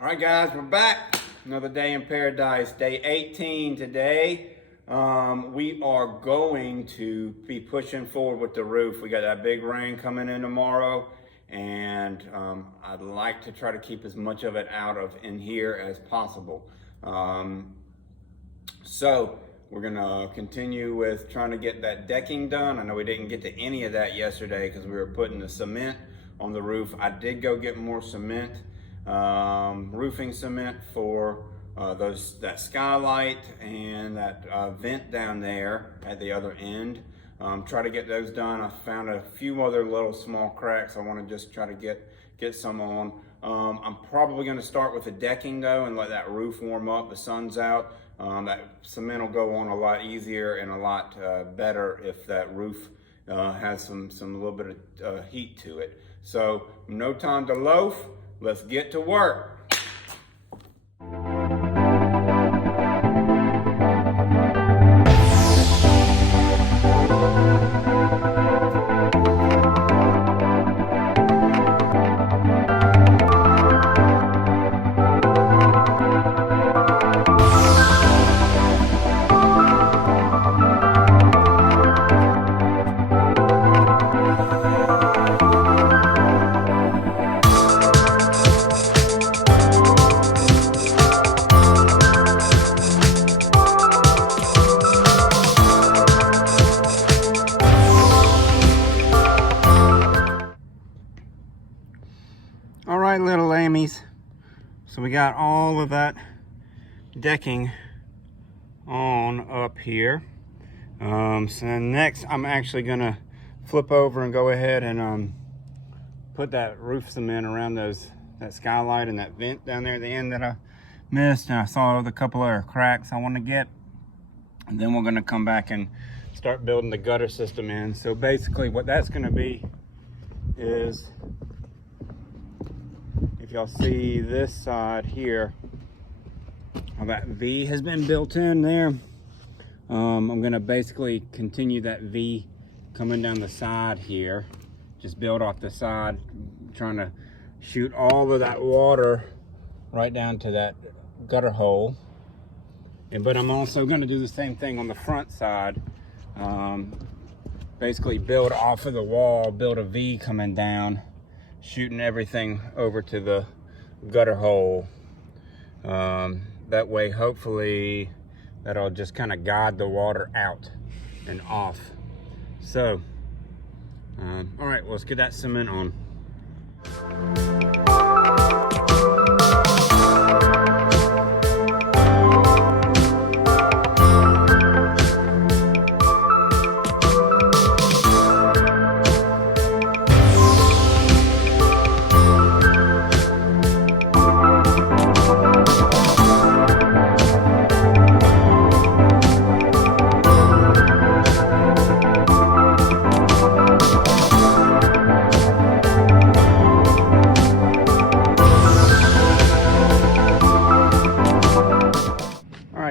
All right, guys, we're back. Another day in paradise, day 18 today. We are going to be pushing forward with the roof. We got that big rain coming in tomorrow, and I'd like to try to keep as much of it out of in here as possible. So we're gonna continue with trying to get that decking done. I know we didn't get to any of that yesterday because we were putting the cement on the roof. I did go get more cement, roofing cement for that skylight and that vent down there at the other end. Try to get those done. I found a few other little small cracks I want to just try to get some on. I'm probably going to start with the decking though and let that roof warm up. The sun's out. That cement will go on a lot easier and a lot better if that roof has some little bit of heat to it. So no time to loaf. Let's get to work. All right, little Amy's. So we got all of that decking on up here. So next I'm actually gonna flip over and go ahead and put that roof cement around that skylight and that vent down there at the end that I missed. And I saw a couple other cracks I want to get. And then we're gonna come back and start building the gutter system in. So basically what that's gonna be is, if y'all see this side here, how that V has been built in there, I'm gonna basically continue that V coming down the side here, just build off the side, trying to shoot all of that water right down to that gutter hole. But I'm also gonna do the same thing on the front side, basically build off of the wall, build a V coming down, shooting everything over to the gutter hole. That way, hopefully, that'll just kind of guide the water out and off. So, all right, let's get that cement on.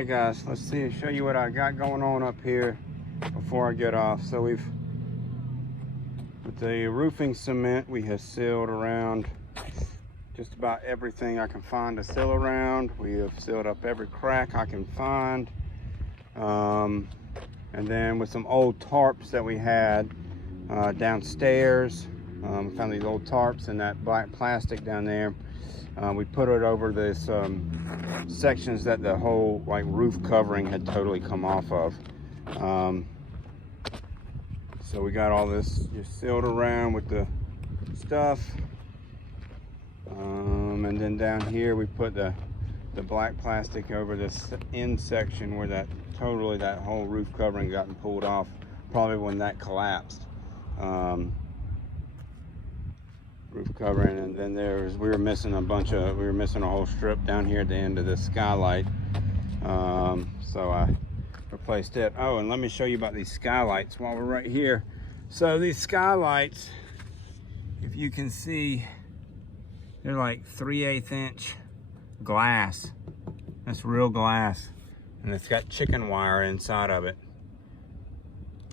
Guys, let's show you what I got going on up here before I get off. So with the roofing cement, we have sealed around just about everything I can find to seal around. We have sealed up every crack I can find, and then with some old tarps that we had downstairs, we found these old tarps and that black plastic down there. We put it over this sections that the whole roof covering had totally come off of. So we got all this just sealed around with the stuff. And then down here we put the black plastic over this end section where that whole roof covering gotten pulled off, probably when that collapsed. Roof covering, and then we were missing a whole strip down here at the end of this skylight, so I replaced it. Oh, and let me show you about these skylights while we're right here. So these skylights, if you can see, they're like 3/8 inch glass. That's real glass, and it's got chicken wire inside of it.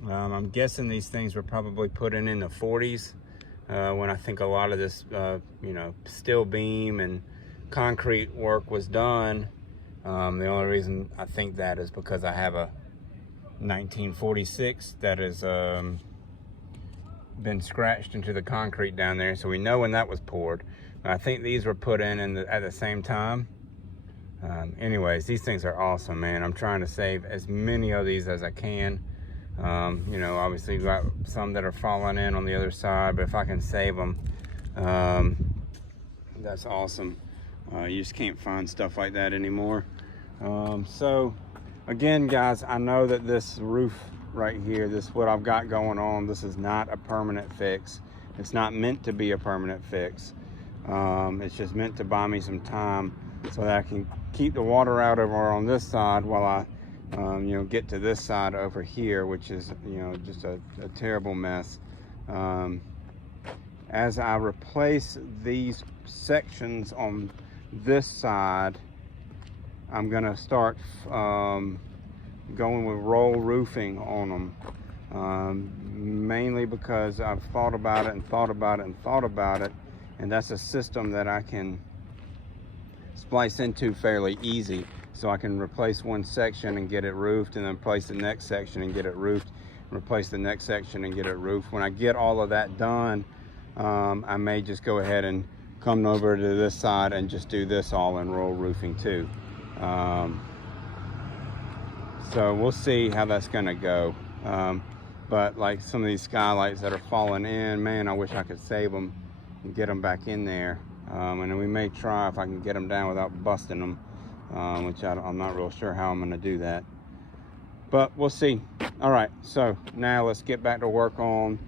I'm guessing these things were probably put in the 40s. When I think a lot of this, steel beam and concrete work was done. The only reason I think that is because I have a 1946 that has been scratched into the concrete down there, so we know when that was poured. I think these were put in at the same time. Anyways, these things are awesome, man. I'm trying to save as many of these as I can. You know, obviously you've got some that are falling in on the other side, but if I can save them, that's awesome. You just can't find stuff like that anymore. So again, guys, I know that this roof right here, this what I've got going on, this is not a permanent fix. It's not meant to be a permanent fix. It's just meant to buy me some time so that I can keep the water out over on this side while I you know, get to this side over here, which is, you know, just a terrible mess. As I replace these sections on this side, I'm gonna start going with roll roofing on them, mainly because I've thought about it and thought about it and thought about it, and that's a system that I can splice into fairly easy. So I can replace one section and get it roofed, and then replace the next section and get it roofed, and replace the next section and get it roofed. When I get all of that done, I may just go ahead and come over to this side and just do this all in roll roofing too. So we'll see how that's gonna go. But like some of these skylights that are falling in, man, I wish I could save them and get them back in there. And then we may try if I can get them down without busting them. Which I'm not real sure how I'm going to do that, but we'll see. All right, so now let's get back to work on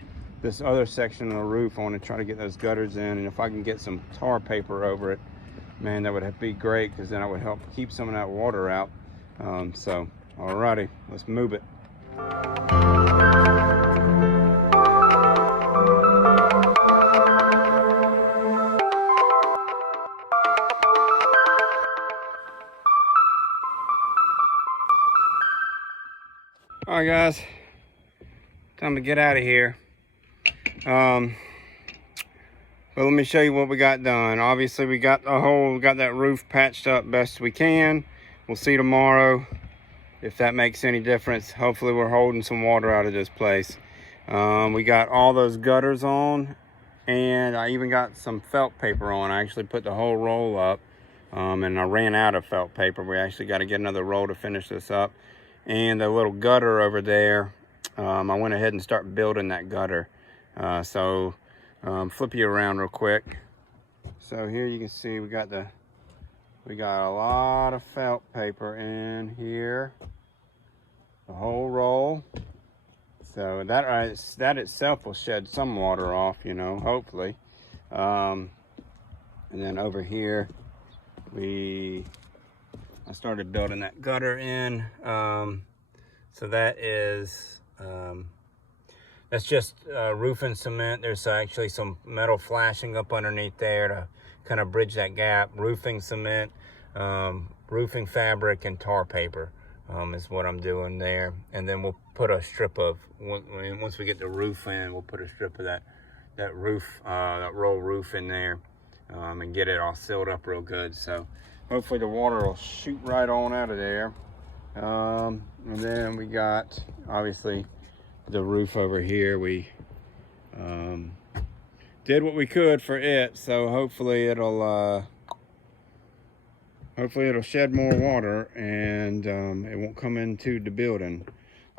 this other section of the roof. I want to try to get those gutters in, and if I can get some tar paper over it, man, that would be great, because then I would help keep some of that water out. So alrighty, let's move it. All right, guys, time to get out of here. But let me show you what we got done. Obviously, we got that roof patched up best we can. We'll see tomorrow if that makes any difference. Hopefully, we're holding some water out of this place. We got all those gutters on, and I even got some felt paper on. I actually put the whole roll up, and I ran out of felt paper. We actually got to get another roll to finish this up. And the little gutter over there, I went ahead and start building that gutter. So flip you around real quick. So here you can see we got a lot of felt paper in here, the whole roll. So that itself will shed some water off, you know, hopefully. And then over here, I started building that gutter in. So that is, that's just roofing cement. There's actually some metal flashing up underneath there to kind of bridge that gap. Roofing cement, roofing fabric, and tar paper is what I'm doing there. And then we'll put a strip of, once we get the roof in, we'll put a strip of that roof, that roll roof in there, and get it all sealed up real good. So hopefully the water will shoot right on out of there. And then we got, obviously, the roof over here. We did what we could for it, so hopefully it'll shed more water, and it won't come into the building.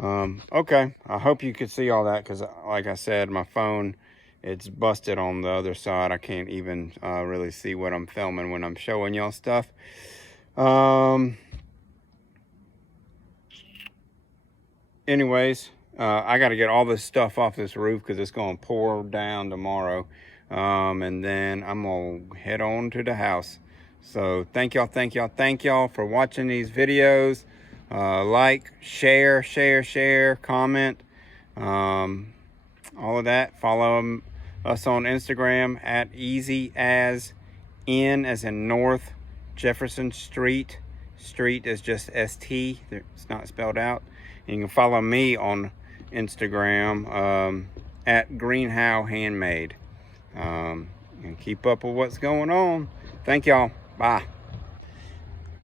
Okay, I hope you could see all that, because like I said, my phone, it's busted on the other side. I can't even really see what I'm filming when I'm showing y'all stuff. Anyways, I got to get all this stuff off this roof because it's going to pour down tomorrow. And then I'm going to head on to the house. So thank y'all for watching these videos. Like, share, comment, all of that. Follow us on Instagram at easyasn, as in North Jefferson Street. Street is just ST. It's not spelled out. You can follow me on Instagram at GreenHow Handmade. And keep up with what's going on. Thank y'all. Bye.